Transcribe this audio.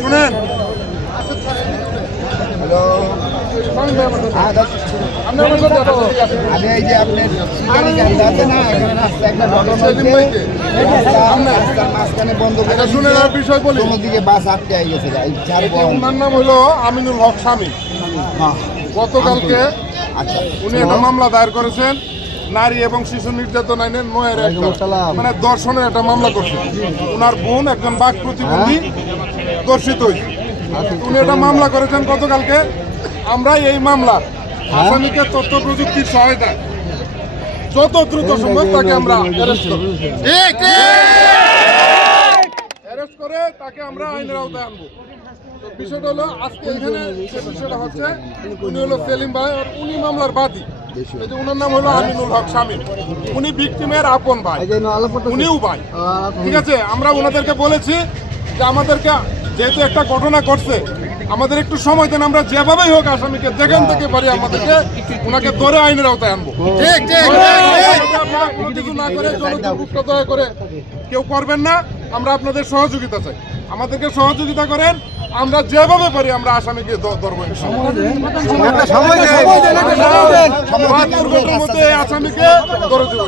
শুনেন, আমি এই যে আপনার আছে না, মাঝখানে বন্ধ করে শুনেন আর বিষয় বলি। দিকে বাস আটকে গেছে। ওনার নাম হলো আমিনুল হক স্বামী। গতকালকে উনি একটা মামলা দায়ের করেছেন নারী এবং শিশু নির্যাতন আইনের ৯ মানে ধর্ষণের একটা মামলা করছেন। ওনার বোন একজন বাক প্রতিবন্ধী ধর্ষিত হয়েছে। উনি একটা মামলা করেছেন গতকালকে। আমরা এই মামলার আসামিকে তথ্য প্রযুক্তির সহায়তা যত দ্রুত সম্ভব তাকে আমরা অ্যারেস্ট করে তাকে আমরা আইনের আওতায় আনবো। তো বিষয়টা হলো আজকে এখানে যে বিষয়টা হচ্ছে, উনি হলো সেলিম ভাই আর উনি মামলার বাদী। এই যে উনার নাম হলো আমিনুল হক স্বামী। উনি ভিকটিমের আপন ভাই, উনিও ভাই। ঠিক আছে, আমরা ওনাদেরকে বলেছি যে আমাদেরকে যেহেতু একটা ঘটনা ঘটছে, আমাদের একটু সময় দেন, আমরা যেভাবেই হোক আসামিকে যেখান থেকে পারি আমাদেরকে ওনাকে ধরে আইনের আওতায় আনবো। ঠিক ঠিক, কোনো কিছু না করে জনদুর্ভুক্ত দয়া করে কেউ করবেন না। আমরা আপনাদের সহযোগিতা চাই, আমাদেরকে সহযোগিতা করেন। আমরা যেভাবে পারি আমরা আসামিকে ধরবো। আসামিকে ধরে দেবো।